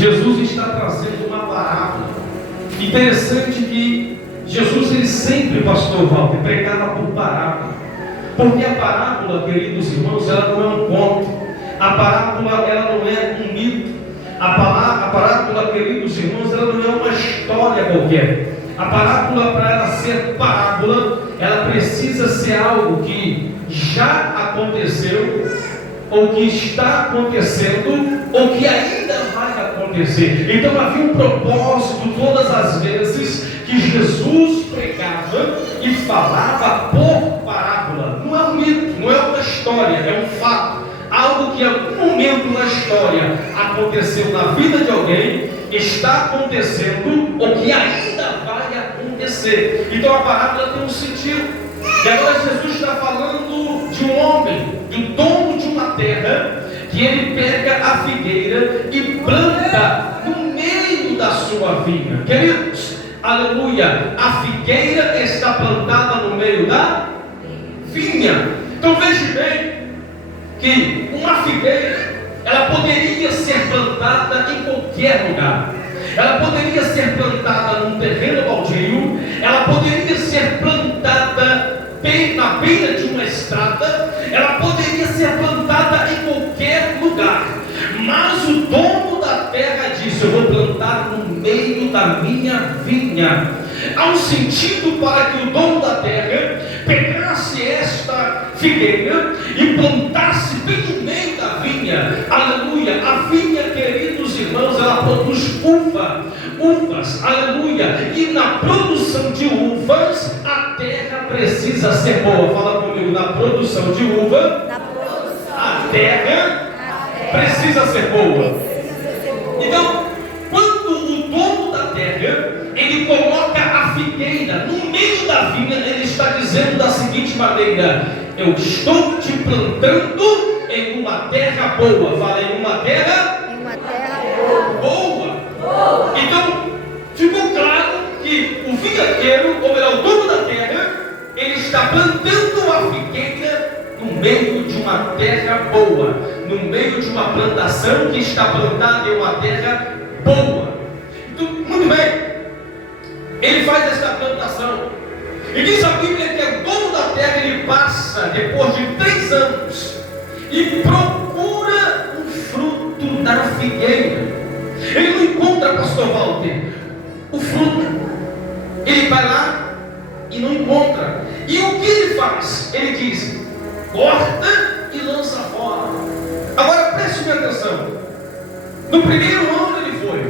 Jesus está trazendo uma parábola. Interessante que Jesus, ele sempre, pastor Walter, pregava por parábola. Porque a parábola, queridos irmãos, ela não é um conto. A parábola, ela não é um mito. A parábola, queridos irmãos, ela não é uma história qualquer. A parábola, para ela ser parábola, ela precisa ser algo que já aconteceu, ou que está acontecendo, ou que ainda vai acontecer. Então havia um propósito todas as vezes que Jesus pregava e falava por parábola. Não é um mito, não é uma história, é um fato. Algo que em algum momento na história aconteceu na vida de alguém, está acontecendo, ou que ainda vai acontecer. Então a parábola tem um sentido. E agora Jesus está falando de um homem, do dono de uma terra, que ele pega a figueira e planta no meio da sua vinha. Queridos, aleluia, a figueira está plantada no meio da vinha. Então veja bem que uma figueira, ela poderia ser plantada em qualquer lugar. Ela poderia ser plantada num terreno baldio, ela poderia ser plantada na beira de uma estrada, ela poderia ser plantada em qualquer lugar. Mas o dono da terra disse: eu vou plantar no meio da minha vinha. Há um sentido para que o dono da terra pegasse esta figueira e plantasse bem no meio da vinha. Aleluia. A vinha, queridos irmãos, ela produz uvas, aleluia. E na produção de uvas, a terra precisa ser boa. Fala comigo, na produção de uva, a terra precisa ser boa. Então, quando o dono da terra, ele coloca a figueira no meio da vinha, ele está dizendo da seguinte maneira: eu estou te plantando em uma terra boa. Fala, em uma terra boa. Então, ficou claro que o vinhateiro, ou melhor, o dono da terra, ele está plantando a figueira no meio de uma terra boa, no meio de uma plantação que está plantada em uma terra boa. Então, muito bem, ele faz esta plantação, e diz a Bíblia que o dono da terra, ele passa, depois de 3 anos, e procura o fruto da figueira. Ele não encontra, pastor Walter, o fruto. Ele vai lá e não encontra. E o que ele faz? Ele diz: corta e lança fora. Agora preste atenção. No primeiro ano ele foi.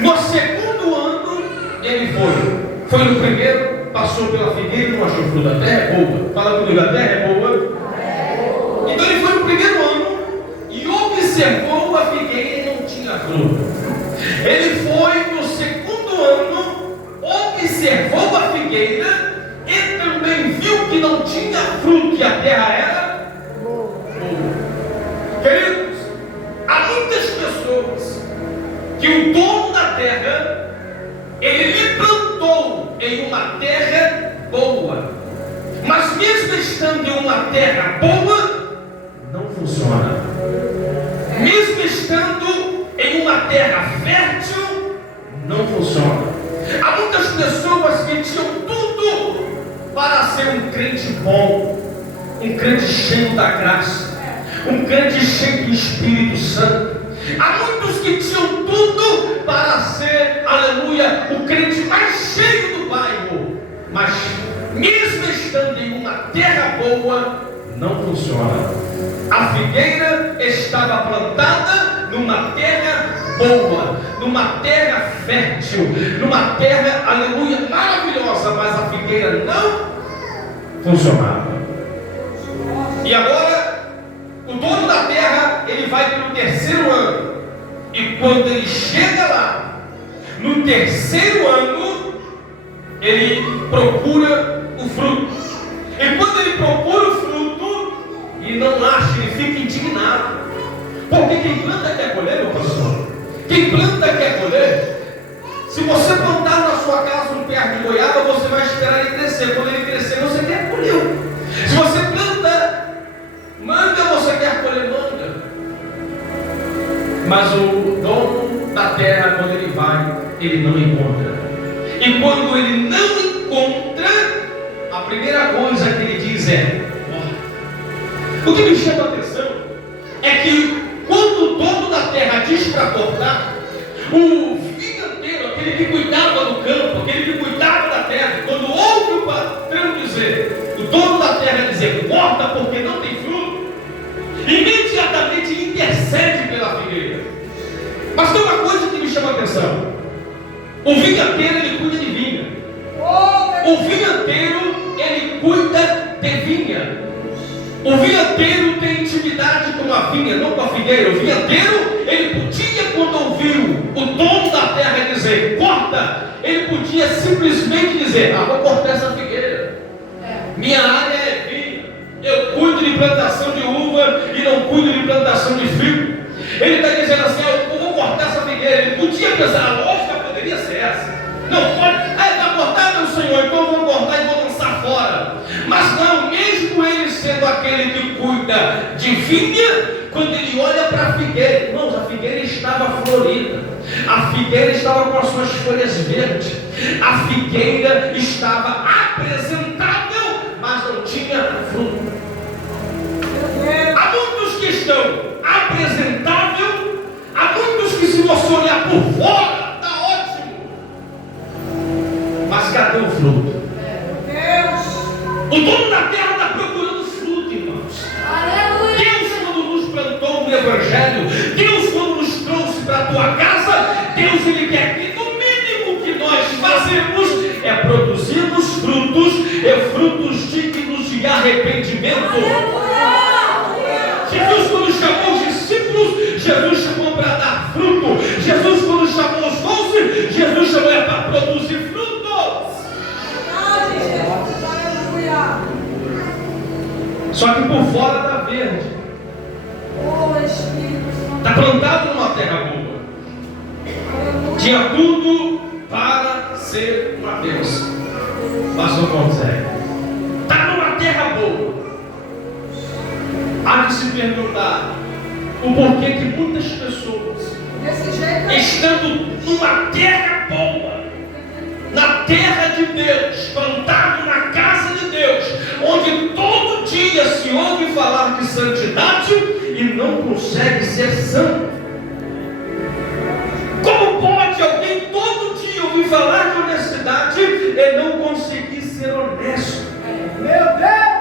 No segundo ano ele foi. Foi no primeiro, passou pela figueira e não achou fruto. A terra é boa. Fala comigo, a terra é boa. Então ele foi no primeiro ano e observou a figueira e não tinha fruto. Ele foi no segundo ano, observou a figueira e também viu que não tinha fruto, que a terra era boa. Queridos, há muitas pessoas que o dono da terra, ele lhe plantou em uma terra boa, mas mesmo estando em uma terra boa, não funciona. Mesmo estando em uma terra fértil, não funciona. Há muitas pessoas que tinham tudo para ser um crente bom, um crente cheio da graça, um crente cheio do Espírito Santo. Há muitos que tinham tudo para ser, aleluia, o crente mais cheio do bairro, mas mesmo estando em uma terra boa, não funciona. A figueira estava plantada numa terra boa, numa terra fértil, numa terra, aleluia, maravilhosa, mas a figueira não funcionava. E agora, o dono da terra, ele vai para o terceiro ano, e quando ele chega lá, no terceiro ano, ele procura o fruto. E quando ele procura o fruto e não acha, ele fica indignado. Porque quem planta quer colher, meu pastor. Quem planta quer colher. Se você plantar na sua casa um pé de goiaba, você vai esperar ele crescer. Quando ele crescer, você quer colher. Se você planta manga, você quer colher manga. Mas o dono da terra, quando ele vai, ele não encontra. E quando ele não encontra, a primeira coisa que ele diz é: o que me chama a atenção é que quando o dono da terra diz para cortar, o vinganteiro, aquele que cuidava do campo, aquele que cuidava da terra, quando ouve o patrão dizer, o dono da terra dizer, corta porque não tem fruto, imediatamente intercede pela figueira. Mas tem uma coisa que me chama a atenção: o vinganteiro, ele cuida de vinha. O vinganteiro, ele cuida de vinha. O vinhateiro tem intimidade com a vinha, não com a figueira. O vinhateiro, ele podia, quando ouviu o dono da terra dizer, corta, ele podia simplesmente dizer, vou cortar essa figueira. Minha área é vinha. Eu cuido de plantação de uva e não cuido de plantação de figo. Ele está dizendo assim, eu vou cortar essa figueira. Ele podia pensar, a lógica poderia ser essa. Não pode, está cortado, meu senhor, então eu vou cortar e vou lançar fora. Mas não, mesmo ele sendo aquele que cuida de vinha, quando ele olha para a figueira, irmãos, a figueira estava florida, a figueira estava com as suas folhas verdes, a figueira estava apresentável, mas não tinha fruto. Há muitos que estão apresentável, há muitos que, se você olhar por fora, está ótimo, mas cadê o fruto? O dono da terra está procurando fruto, irmãos. Aleluia. Deus, quando nos plantou no Evangelho, Deus, quando nos trouxe para a tua casa, Deus, Ele quer que no mínimo que nós fazemos é produzirmos frutos, e frutos dignos de arrependimento. Aleluia. Jesus, quando chamou os discípulos, Jesus chamou para dar fruto. Jesus, quando chamou os 12, Jesus chamou para produzir frutos. Só que por fora está verde. Está plantado numa terra boa. Tinha tudo para ser uma bênção, mas não consegue. Está numa terra boa. Há de se perguntar o porquê que muitas pessoas, estando numa terra boa, na terra de Deus, plantado na casa de Deus, onde todo dia se ouve falar de santidade e não consegue ser santo. Como pode alguém todo dia ouvir falar de honestidade e não conseguir ser honesto? Meu Deus!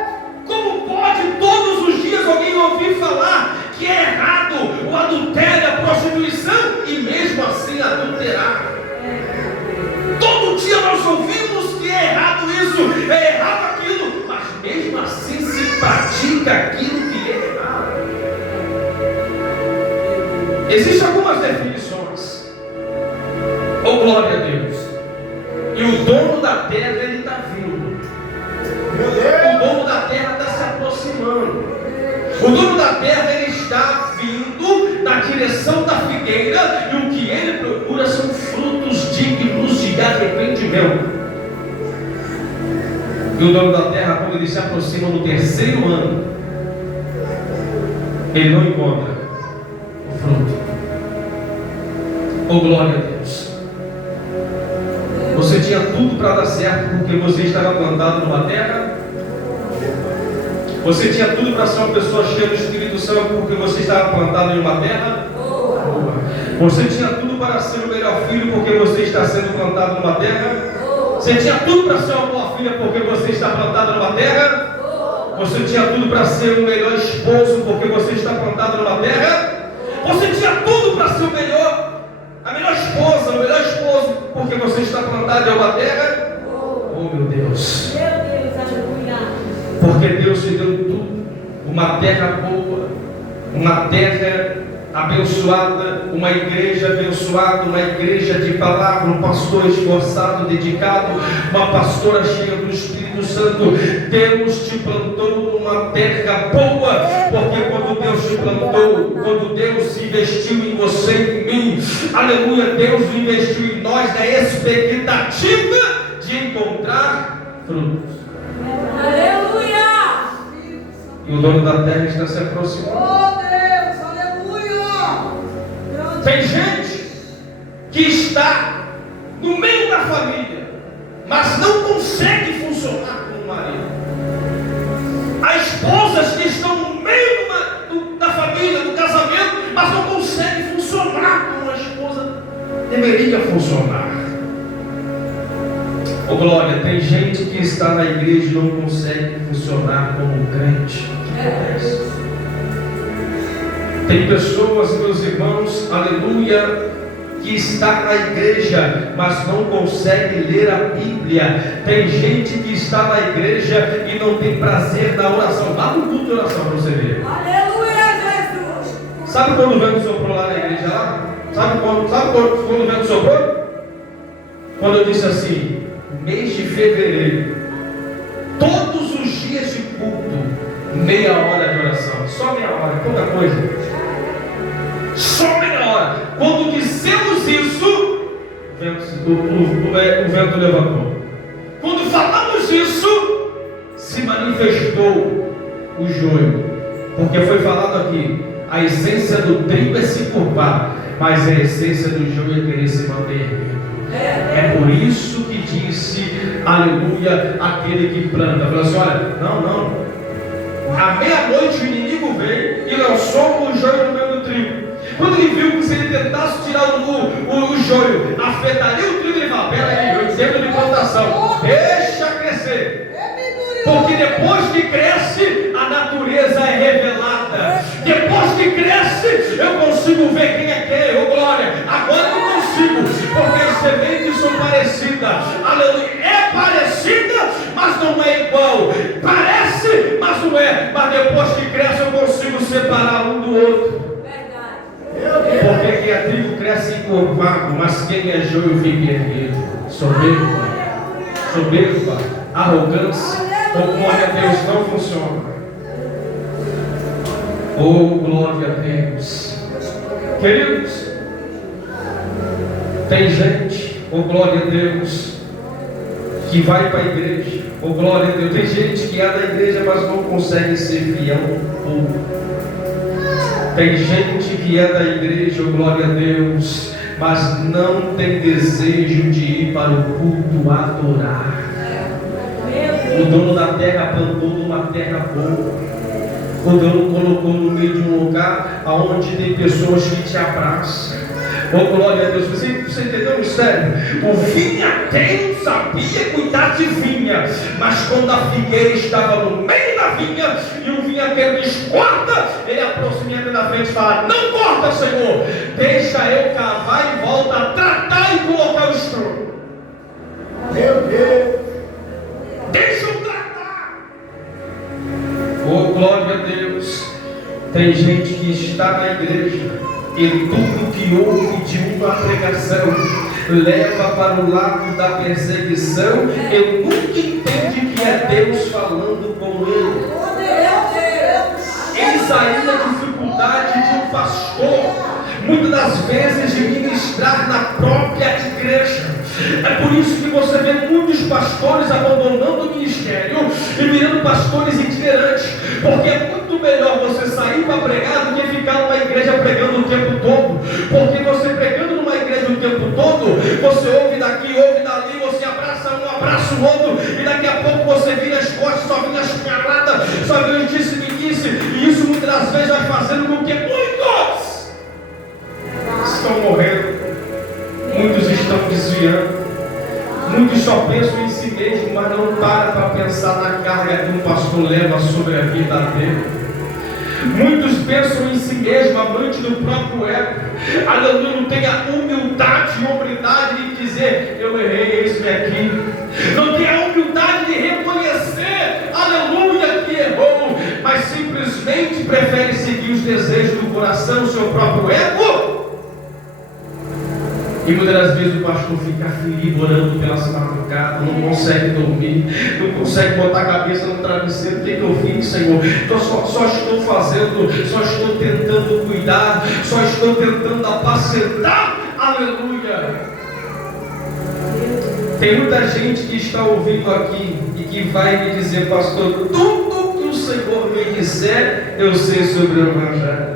Como pode todos os dias alguém ouvir falar que é errado o adultério, a prostituição e mesmo assim adulterar? Todo dia nós ouvimos que é errado isso, é errado aquilo, mas mesmo assim se pratica aquilo que é errado. Existem algumas definições. Oh, glória a Deus. E o dono da terra, ele está vindo. O dono da terra está se aproximando. O dono da terra, ele está vindo na direção da figueira, e o que ele procura são frutos dignos de arrependimento. E o dono da terra, quando ele se aproxima no terceiro ano, ele não encontra o fruto. Oh, glória a Deus. Você tinha tudo para dar certo porque você estava plantado numa terra. Você tinha tudo para ser uma pessoa cheia do Espírito Santo porque você estava plantado em uma terra. Você tinha tudo para ser o melhor filho porque você está sendo plantado numa terra. Você tinha tudo para ser uma boa filha porque você está plantado numa terra. Você tinha tudo para ser o melhor esposo porque você está plantado numa terra. Você tinha tudo para ser a melhor esposa, o melhor esposo porque você está plantado em uma terra. Oh, meu Deus. Porque Deus te deu tudo, uma terra boa, uma terra abençoada, uma igreja abençoada, uma igreja de palavra, um pastor esforçado, dedicado, uma pastora cheia do Espírito Santo. Deus te plantou numa terra boa, porque quando Deus te plantou, quando Deus investiu em você e em mim, aleluia, Deus investiu em nós na expectativa de encontrar frutos. Aleluia! E o dono da terra está se aproximando. Oh Deus, aleluia! Tem gente que está no meio da família, mas não consegue funcionar como marido. Há esposas que estão no meio da família, do casamento, mas não conseguem funcionar como a esposa deveria funcionar. Ô glória, tem gente que está na igreja e não consegue funcionar como crente. Tem pessoas, meus irmãos, aleluia, que está na igreja, mas não consegue ler a Bíblia. Tem gente que está na igreja e não tem prazer na oração. Vá no culto de oração para você ver. Aleluia, Jesus. Sabe quando o vento soprou lá na igreja lá? Sabe quando o vento soprou? Quando eu disse assim, mês de fevereiro, todos os dias de culto, meia hora de oração. Só meia hora, pouca coisa. Só meia hora. Quando dissemos isso, o vento levantou. Quando falamos isso, se manifestou o joio. Porque foi falado aqui, a essência do trigo é se curvar, mas a essência do joio é querer se manter erguido. É por isso que disse, aleluia, aquele que planta. Falou assim, olha, não. À meia-noite o inimigo veio e lançou o joio no meio do trigo. Quando ele viu que se ele tentasse tirar o joio, afetaria o trigo, ele falou, pera aí, eu entendo de plantação, deixa crescer. Porque depois que cresce, a natureza é revelada. Depois que cresce, eu consigo ver quem é quem. Ô glória, agora eu não consigo, porque as sementes são parecidas. Aleluia, é parecida, mas não é igual. Parece, mas não é. Mas depois que cresce, eu consigo separar um do outro. Porque quem é trigo cresce encorpado, mas quem é joio fica erguido. Soberba, arrogância, ou glória a Deus, não funciona. Oh, glória a Deus. Queridos, tem gente, oh glória a Deus, que vai para a igreja, oh glória a Deus. Tem gente que é da igreja, mas não consegue ser fiel ao povo. Tem gente que é da igreja, oh glória a Deus, mas não tem desejo de ir para o culto adorar. O dono da terra plantou numa terra boa. O dono colocou no meio de um lugar onde tem pessoas que te abraçam. Oh glória a Deus, você entendeu o mistério? O vinhateiro sabia cuidar de vinha, mas quando a figueira estava no meio da vinha e o vinhateiro diz corta, ele aproxima da frente e fala, não corta, Senhor, deixa eu cavar e volta a tratar e colocar o estrume. Meu Deus, deixa eu tratar. Oh glória a Deus. Tem gente que está na igreja e tudo que ouve de uma pregação leva para o lado da perseguição. Ele nunca entende que é Deus falando com ele. Eis aí a dificuldade de um pastor, muitas das vezes, de ministrar na própria igreja. É por isso que você vê muitos pastores abandonando o ministério e virando pastores itinerantes, porque é muito melhor você sair para pregar do que ficar numa igreja pregando o tempo todo. Porque você pregando numa igreja o tempo todo, você ouve daqui, ouve dali, você abraça um, abraça o outro, e daqui a pouco você vira as costas, só vira as paradas, só vira o disse-me-disse, e isso muitas das vezes vai fazendo com que muitos estão morrendo. Muitos estão desviando. Muitos só pensam em si mesmo, mas não param para pensar na carga que um pastor leva sobre a vida dele. Muitos pensam em si mesmo, amante do próprio ego. Aleluia, não tem a humildade e hombridade de dizer, eu errei, eis-me aqui. Não tem a humildade de reconhecer, aleluia, que errou, mas simplesmente prefere seguir os desejos do coração, o seu próprio ego. E muitas das vezes o pastor fica ferido, orando pelas madrugadas, não consegue dormir, não consegue botar a cabeça no travesseiro. O que eu fiz, Senhor? Então só estou fazendo, só estou tentando cuidar, só estou tentando apacentar. Aleluia! Tem muita gente que está ouvindo aqui e que vai me dizer, pastor, tudo que o Senhor me disser, eu sei sobre o Evangelho.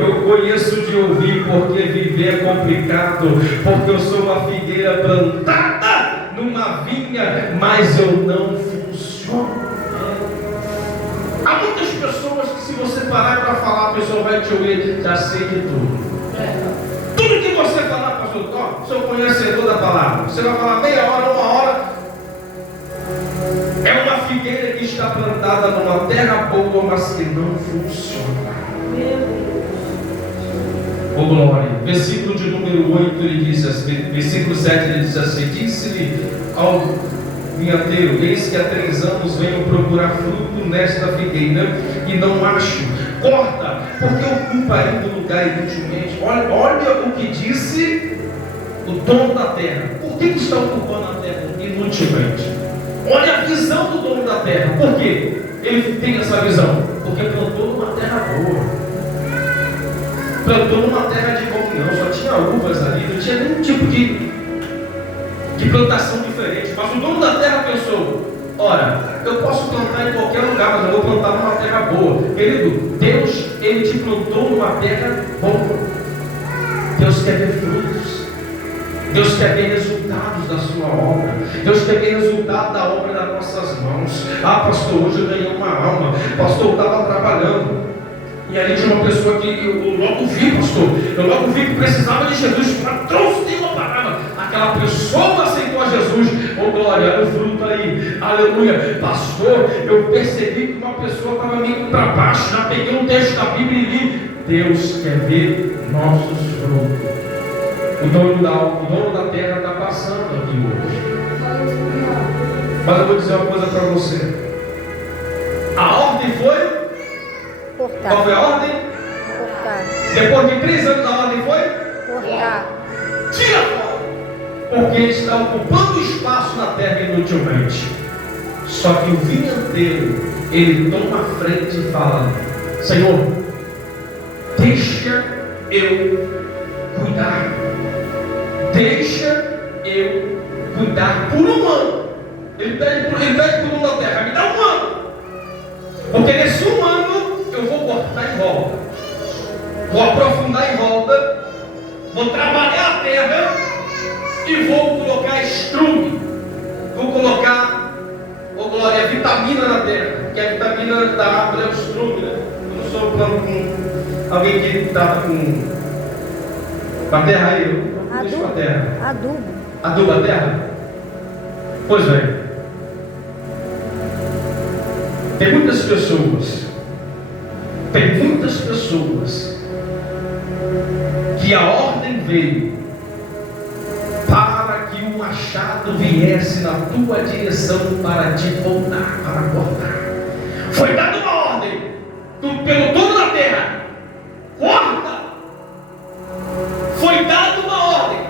Eu conheço de ouvir, porque viver é complicado, porque eu sou uma figueira plantada numa vinha, mas eu não funciono. Há muitas pessoas que, se você parar para falar, a pessoa vai te ouvir, já sei de tudo. Tudo que você falar, pastor, ó, sou conhecedor da palavra. Você vai falar meia hora, uma hora. É uma figueira que está plantada numa terra boa, mas que não funciona. Oh glória. Versículo de número 8, ele diz assim, versículo 7, ele diz assim: disse-lhe ao vinhateiro: eis que há 3 anos venho procurar fruto nesta figueira e não acho. Corta, porque ocupa ainda o lugar inutilmente. Olha o que disse o dono da terra. Por que está ocupando a terra inutilmente? Olha a visão do dono da terra. Por quê? Ele tem essa visão? Porque plantou numa terra boa. Plantou numa terra de comunhão. Só tinha uvas ali. Não tinha nenhum tipo de plantação diferente. Mas o dono da terra pensou: ora, eu posso plantar em qualquer lugar, mas eu vou plantar numa terra boa. Querido, Deus, Ele te plantou numa terra boa. Deus quer ver frutos. Deus quer ver resultados da sua obra. Deus quer ver resultado da obra das nossas mãos. Ah, pastor, hoje eu ganhei uma alma. Pastor, eu estava trabalhando. E ali tinha uma pessoa que eu logo vi, pastor. Eu logo vi que precisava de Jesus. Trouxe uma palavra. Aquela pessoa aceitou a Jesus. Oh glória, olha o fruto aí. Aleluia. Pastor, eu percebi que uma pessoa estava meio para baixo. Já peguei um texto da Bíblia e li. Deus quer ver nossos frutos. O dono da terra está passando aqui hoje. Mas eu vou dizer uma coisa para você. A ordem foi? Cortar. Qual foi a ordem? Cortar. Depois de 3 anos a ordem foi? Cortar. Tira fora. Porque ele está ocupando espaço na terra inutilmente. Só que o vinhateiro, ele toma a frente e fala: Senhor, deixa eu cuidar. Deixa eu cuidar por 1 ano. Ele pede por 1 da terra: me dá 1 ano. Porque nesse 1 ano eu vou cortar em volta, vou aprofundar em volta, vou trabalhar a terra e vou colocar estrume, vou colocar, oh glória, vitamina na terra, porque a vitamina da árvore é o estrume, né? Eu não sou plano com alguém que estava com a terra aí, eu deixo a terra. Adubo. Aduba a terra? Pois bem. Tem muitas pessoas que a ordem veio para que o machado viesse na tua direção para te voltar, para cortar. Foi dada uma ordem pelo dono da terra: corta. Foi dada uma ordem: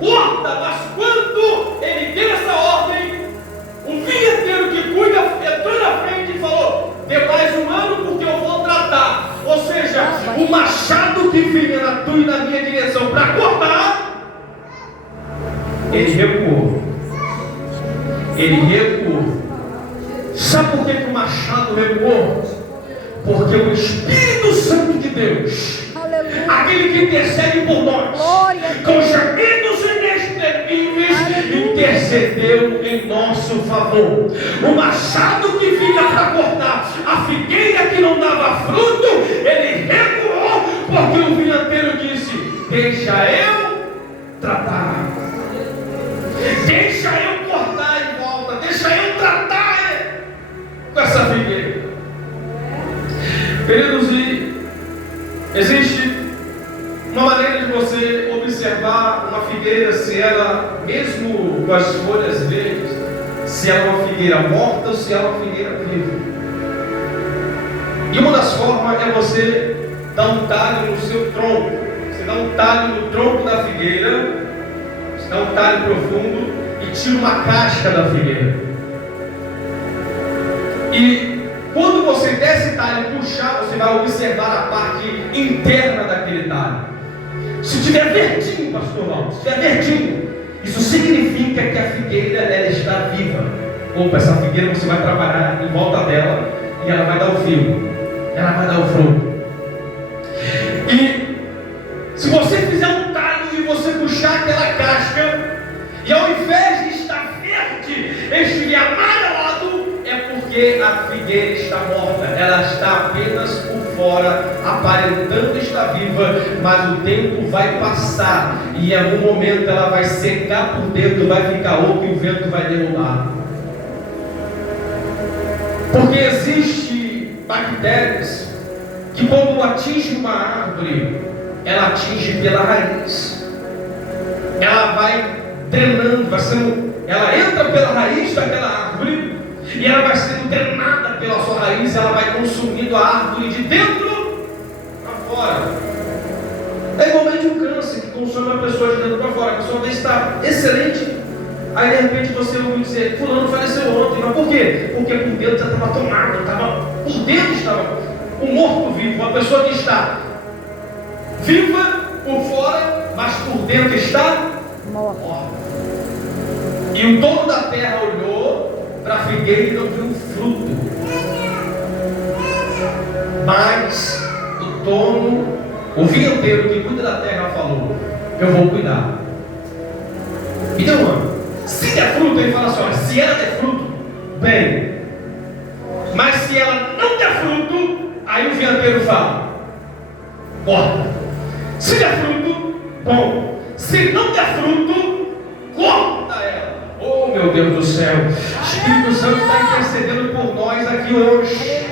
corta. Mas quando ele deu essa ordem, o vinhateiro que cuida entrou na frente e falou: dê mais 1 ano porque eu vou tratar. Ou seja, o machado que vinha na tua e na minha direção para cortar, ele recuou. Ele recuou. Sabe por que o machado recuou? Porque o Espírito Santo de Deus, Aleluia. aquele que intercede por nós, com gemidos inexprimíveis, intercedeu em nosso favor. O machado que vinha para cortar a figueira que não dava fruto, ele recuou, porque o vinhateiro disse: deixa eu tratar, deixa eu cortar em volta, deixa eu tratar com essa figueira. Queridos, e existe uma maneira de você observar uma figueira, se ela, mesmo com as folhas verdes, se ela é uma figueira morta ou se ela é uma figueira viva. E uma das formas é você dar um talho no seu tronco. Você dá um talho no tronco da figueira, você dá um talho profundo e tira uma casca da figueira. E quando você der esse talho e puxar, você vai observar a parte interna daquele talho. Se tiver verdinho, pastor Valdo, se tiver verdinho, isso significa que a figueira, ela está viva. Opa, essa figueira você vai trabalhar em volta dela e ela vai dar o fio, ela vai dar o fruto. E Se você fizer um talho e você puxar aquela casca, e ao invés de estar verde, estiver amarelado, é porque a figueira está morta. Ela está apenas por fora, aparentando estar viva, mas o tempo vai passar e em algum momento ela vai secar por dentro, vai ficar oco e o vento vai derrubar. Porque existe bactérias que quando atinge uma árvore, ela atinge pela raiz. Ela vai drenando, ela entra pela raiz daquela árvore e ela vai sendo drenada pela sua raiz, ela vai consumindo a árvore de dentro para fora. É igualmente um câncer que consome uma pessoa de dentro para fora. A pessoa vai estar excelente, aí de repente você ouviu dizer, fulano faleceu ontem. Mas por quê? Porque por dentro já estava tomado, por dentro estava um morto-vivo, uma pessoa que está viva por fora, mas por dentro está morta. E o dono da terra olhou para a figueira e não viu um fruto. Mas o dono, o vinhateiro que cuida da terra, falou: eu vou cuidar. Me deu um ano. Se der fruto, ele fala assim: olha, se ela der fruto, bem. Mas se ela não der fruto, aí o vinhateiro fala: corta. Se der fruto, bom. Se não der fruto, corta ela. Oh, meu Deus do céu. O Espírito Santo está intercedendo por nós aqui hoje.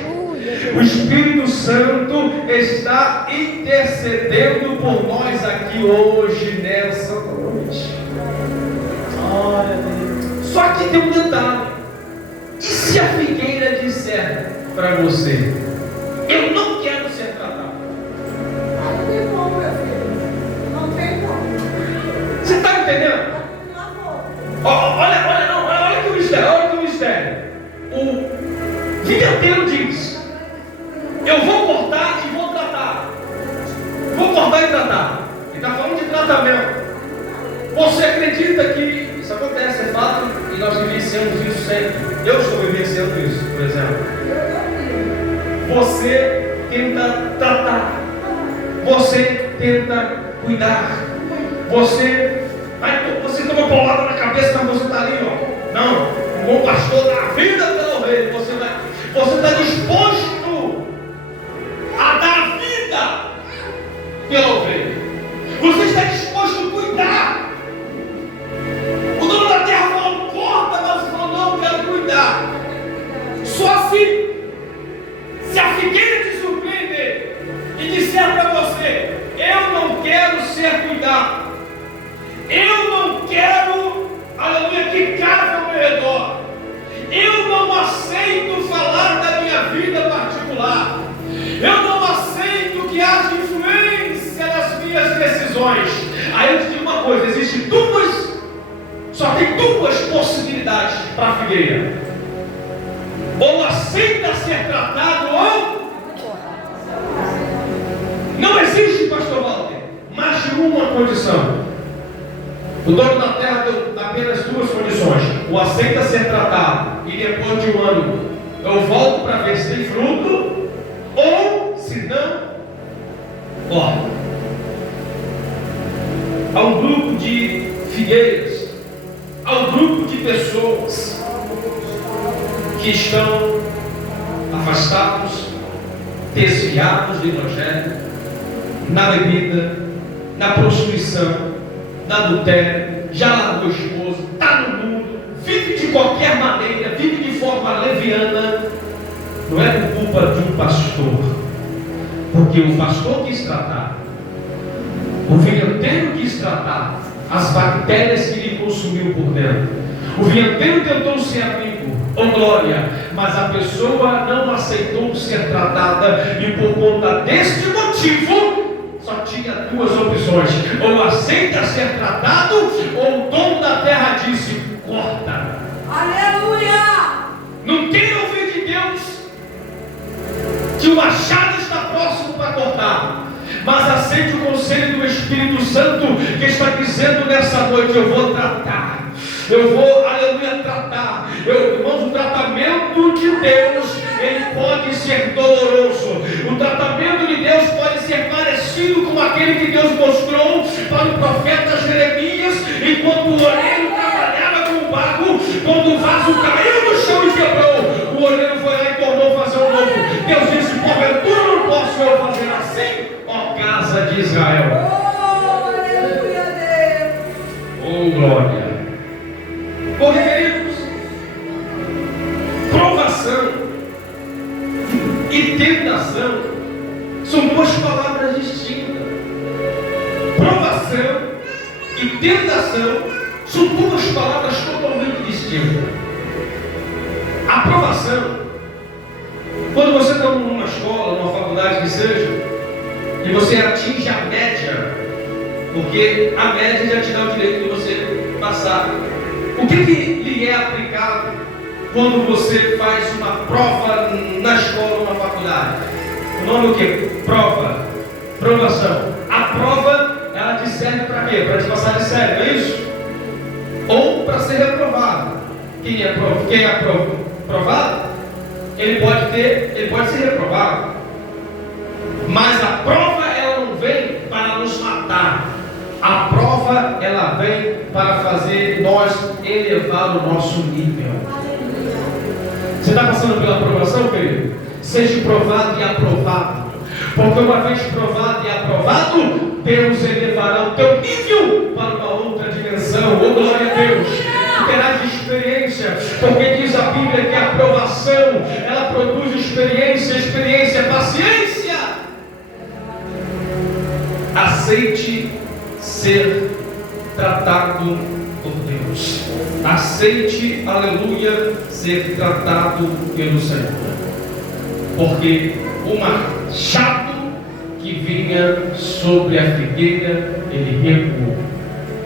O Espírito Santo está intercedendo por nós aqui hoje, nessa noite. Só que tem um detalhe. E se a figueira disser para você: eu não quero ser tratado? Não tem como, meu filho. Não tem como. Você está entendendo? Olha que mistério. O vinhateiro diz: eu vou cortar e vou tratar. Vou cortar e tratar. Ele está falando de tratamento. Você acredita que isso acontece, é fato, e nós vivenciamos isso sempre? Eu estou vivenciando isso, por exemplo. Você tenta tratar. Você tenta cuidar. Você toma bolada na cabeça, mas você está ali, ó. Não, o bom pastor dá a vida pela ovelha. Você está disposto a dar a vida pela ovelha. Você está disposto a cuidar. O dono da terra falou: corta, mas você falou: não, eu quero cuidar. Só se a figueira te surpreender e disser para você: eu não quero ser cuidado. Eu não quero, aleluia, que cave ao meu redor. Eu não aceito falar da minha vida particular. Eu não aceito que haja influência nas minhas decisões. Aí eu te digo uma coisa: só tem duas possibilidades para a figueira. Ou aceita ser tratado, ou não existe, pastor Walter, mais de uma condição. O dono da terra deu apenas duas condições: ou aceita ser tratado e depois de um ano eu volto para ver se tem fruto, ou se não, corta. Há um grupo de figueiras, há um grupo de pessoas que estão afastados, desviados do Evangelho, na bebida, na prostituição, na adultério, já largou o esposo, está no mundo, vive de qualquer maneira, vive de forma leviana. Não é por culpa de um pastor, porque o pastor quis tratar, o vinhateiro quis tratar as bactérias que lhe consumiu por dentro. O vinhateiro tentou ser amigo, ou glória, mas a pessoa não aceitou ser tratada, e por conta deste motivo só tinha duas opções: ou aceita ser tratado, ou o dono da terra disse: corta. Aleluia! Não queira ouvir de Deus que o machado está próximo para cortar, mas aceite o conselho do Espírito Santo, que está dizendo nessa noite: eu vou tratar, eu vou, aleluia, tratar. Irmãos, o tratamento de Deus, ele pode ser doloroso. O tratamento de Deus pode ser parecido com a aquele que Deus mostrou para o profeta Jeremias, enquanto o olheiro trabalhava com o barro, quando o vaso caiu no chão e quebrou, o olheiro foi lá e tornou fazer um novo. Deus disse: porventura não posso eu fazer assim, ó casa de Israel. Oh, aleluia, Deus. Oh, glória. Porque, queridos, provação e tentação são duas palavras distintas. Provação e tentação são duas palavras totalmente distintas. A provação, quando você está numa escola, numa faculdade que seja, e você atinge a média, porque a média já te dá o direito de você passar. O que lhe é aplicado quando você faz uma prova na escola ou na faculdade? O nome é o quê? Prova. Provação. A prova, ela te serve para quê? Para te passar de sério, não é isso? Ou para ser reprovado. Quem é aprovado, ele pode ser reprovado. Mas a prova, ela não vem para nos matar. A prova, ela vem para fazer nós elevar o nosso nível. Você está passando pela aprovação, querido? Seja provado e aprovado. Porque uma vez provado e aprovado, Deus elevará o teu nível para uma outra dimensão. Oh, glória a Deus! Tu terás experiência, porque diz a Bíblia que a aprovação, ela produz experiência, paciência. Aceite ser tratado por Deus. Aceite, aleluia, ser tratado pelo Senhor. Porque o machado que vinha sobre a figueira, ele recuou.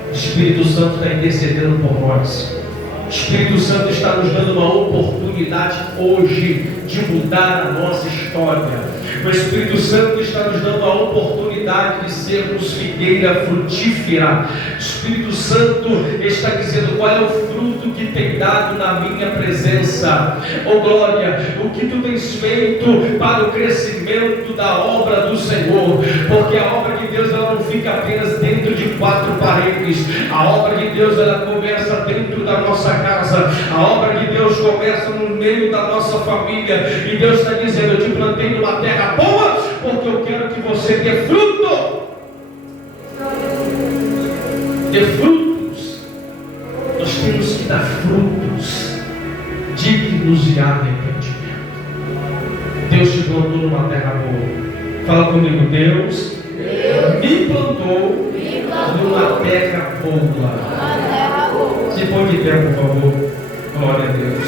O Espírito Santo está intercedendo por nós. O Espírito Santo está nos dando uma oportunidade hoje de mudar a nossa história. O Espírito Santo está nos dando a oportunidade de sermos figueira frutífera. O Espírito Santo está dizendo: qual é o fruto que tem dado na minha presença? Oh glória, o que tu tens feito para o crescimento da obra do Senhor? Porque a obra de Deus, ela não fica apenas dentro de quatro paredes. A obra de Deus, ela começa dentro da nossa casa. A obra de Deus começa no meio da nossa família. E Deus está dizendo: eu te plantei numa terra boa, porque eu quero que você dê fruto. Dê frutos. Nós temos que dar frutos dignos de arrependimento. Deus te plantou numa terra boa. Fala comigo: Deus me plantou numa terra boa. Se põe de pé, por favor. Glória a Deus.